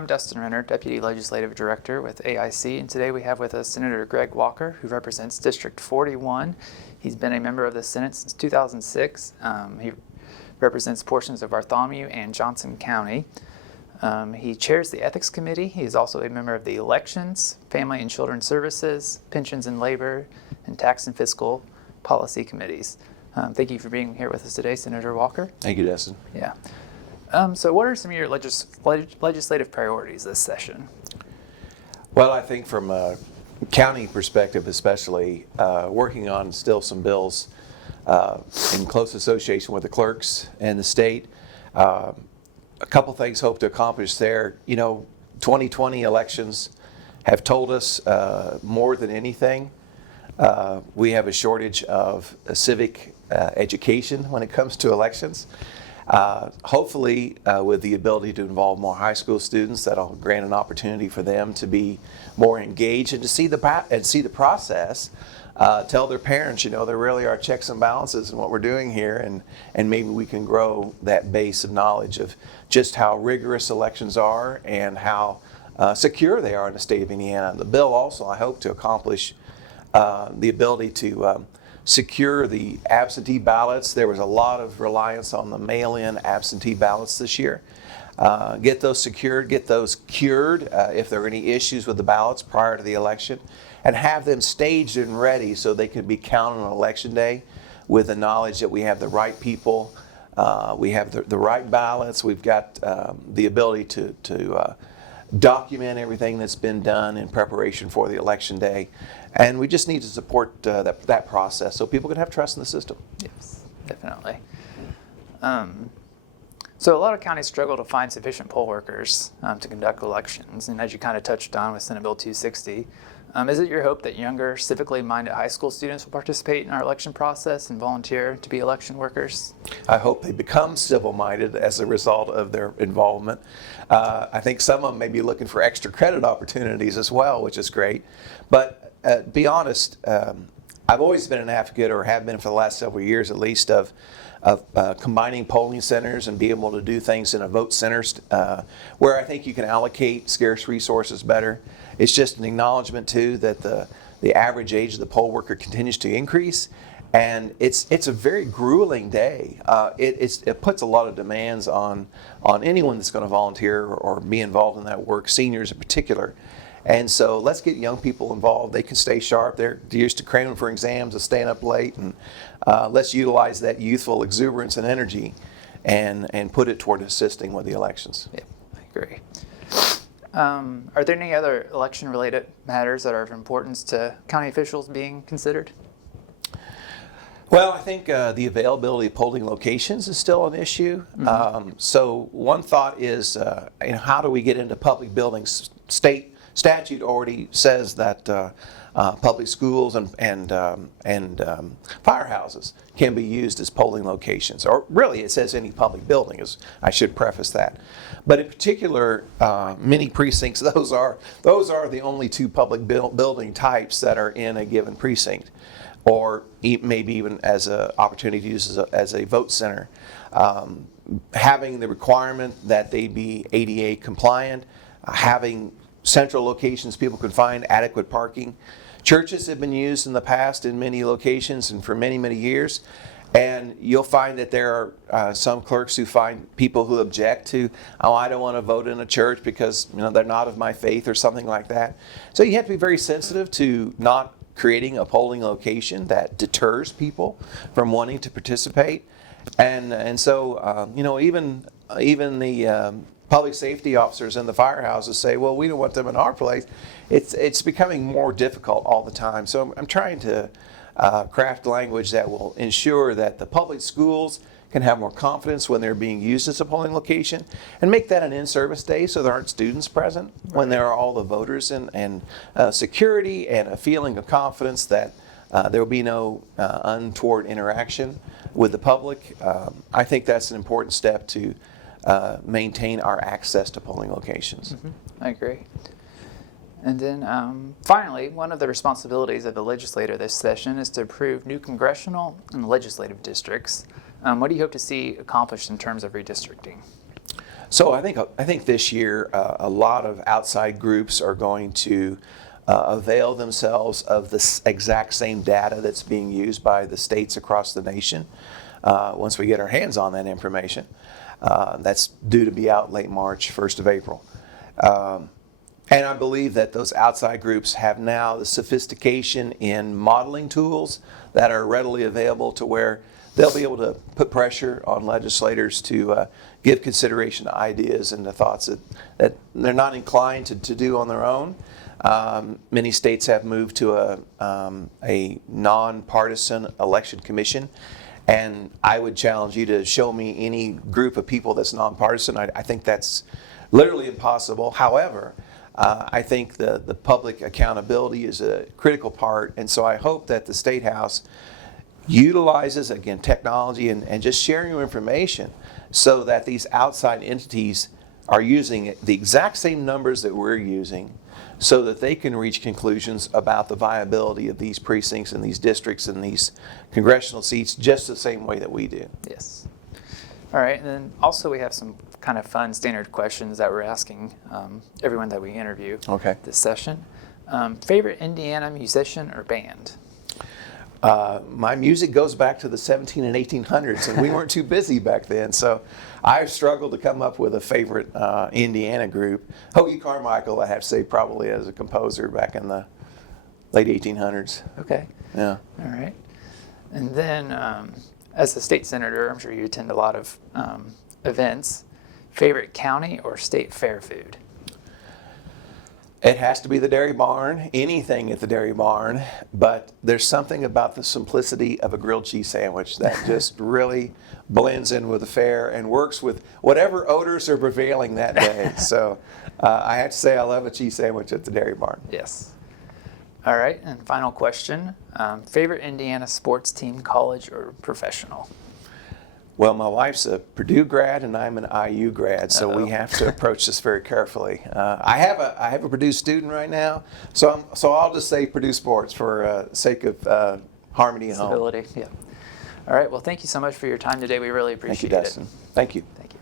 I'm Dustin Renner, Deputy Legislative Director with AIC, and today we have with us Senator Greg Walker, who represents District 41. He's been a member of the Senate since 2006. He represents portions of Bartholomew and Johnson County. He chairs the Ethics Committee. He is also a member of the Elections, Family and Children Services, Pensions and Labor, and Tax and Fiscal Policy Committees. Thank you for being here with us today, Senator Walker. Thank you, Dustin. Yeah. So what are some of your legislative priorities this session? Well, I think from a county perspective especially, working on still some bills in close association with the clerks and the state. A couple things hope to accomplish there. 2020 elections have told us more than anything. We have a shortage of civic education when it comes to elections. Hopefully, with the ability to involve more high school students, that'll grant an opportunity for them to be more engaged and to see the process. Tell their parents, there really are checks and balances in what we're doing here, and maybe we can grow that base of knowledge of just how rigorous elections are and how secure they are in the state of Indiana. The bill also, I hope, to accomplish the ability to secure the absentee ballots. There was a lot of reliance on the mail-in absentee ballots this year. Get those secured, get those cured if there are any issues with the ballots prior to the election, and have them staged and ready so they can be counted on election day with the knowledge that we have the right people, we have the right ballots, we've got the ability to document everything that's been done in preparation for the election day. And we just need to support that process so people can have trust in the system. Yes, definitely. So a lot of counties struggle to find sufficient poll workers to conduct elections. And as you kind of touched on with Senate Bill 260, is it your hope that younger, civically minded high school students will participate in our election process and volunteer to be election workers? I hope they become civil-minded as a result of their involvement. I think some of them may be looking for extra credit opportunities as well, which is great. But to be honest, I've always been an advocate, or have been for the last several years at least, of combining polling centers and be able to do things in a vote center where I think you can allocate scarce resources better. It's just an acknowledgement too that the average age of the poll worker continues to increase, and it's a very grueling day. It puts a lot of demands on anyone that's going to volunteer or be involved in that work, seniors in particular. And so let's get young people involved. They can stay sharp. They're used to cramming for exams and staying up late. And let's utilize that youthful exuberance and energy and put it toward assisting with the elections. Yeah, I agree. Are there any other election-related matters that are of importance to county officials being considered? Well, I think the availability of polling locations is still an issue. Mm-hmm. So one thought is, how do we get into public buildings? State statute already says that public schools and firehouses can be used as polling locations, or really it says any public building, as I should preface that. But in particular, many precincts, those are the only two public building types that are in a given precinct, or maybe even as an opportunity to use as a vote center. Having the requirement that they be ADA compliant, having central locations people can find adequate parking. Churches have been used in the past in many locations and for many, many years. And you'll find that there are some clerks who find people who object to, I don't want to vote in a church because they're not of my faith or something like that. So you have to be very sensitive to not creating a polling location that deters people from wanting to participate. And so even the public safety officers in the firehouses say, well, we don't want them in our place. It's becoming more difficult all the time. So I'm trying to craft language that will ensure that the public schools can have more confidence when they're being used as a polling location, and make that an in-service day so there aren't students present when there are all the voters, and security and a feeling of confidence that there will be no untoward interaction with the public. I think that's an important step to maintain our access to polling locations. Mm-hmm. I agree. And then finally, one of the responsibilities of the legislator this session is to approve new congressional and legislative districts. What do you hope to see accomplished in terms of redistricting? So I think this year a lot of outside groups are going to avail themselves of the exact same data that's being used by the states across the nation once we get our hands on that information. That's due to be out late March, 1st of April. And I believe that those outside groups have now the sophistication in modeling tools that are readily available to where they'll be able to put pressure on legislators to give consideration to ideas and the thoughts that they're not inclined to do on their own. Many states have moved to a nonpartisan election commission, and I would challenge you to show me any group of people that's nonpartisan. I think that's literally impossible. However, I think the public accountability is a critical part, and so I hope that the State House utilizes, again, technology and just sharing your information so that these outside entities are using the exact same numbers that we're using so that they can reach conclusions about the viability of these precincts and these districts and these congressional seats just the same way that we do. Yes. All right, and then also we have some kind of fun standard questions that we're asking everyone that we interview this session. Favorite Indiana musician or band? My music goes back to the 17 and 1800s, and we weren't too busy back then, so I struggled to come up with a favorite Indiana group. Hoagie Carmichael, I have to say, probably as a composer back in the late 1800s. Okay. Yeah. All right. And then as a state senator, I'm sure you attend a lot of events. Favorite county or state fair food? It has to be the Dairy Barn, anything at the Dairy Barn, but there's something about the simplicity of a grilled cheese sandwich that just really blends in with the fair and works with whatever odors are prevailing that day. So I have to say I love a cheese sandwich at the Dairy Barn. Yes. All right, and final question. Favorite Indiana sports team, college or professional? Well, my wife's a Purdue grad and I'm an IU grad, so we have to approach this very carefully. I have a Purdue student right now, so I'll just say Purdue sports for sake of harmony at home. Stability, yeah. All right, well, thank you so much for your time today. We really appreciate it. Thank you, Dustin. Thank you. Thank you.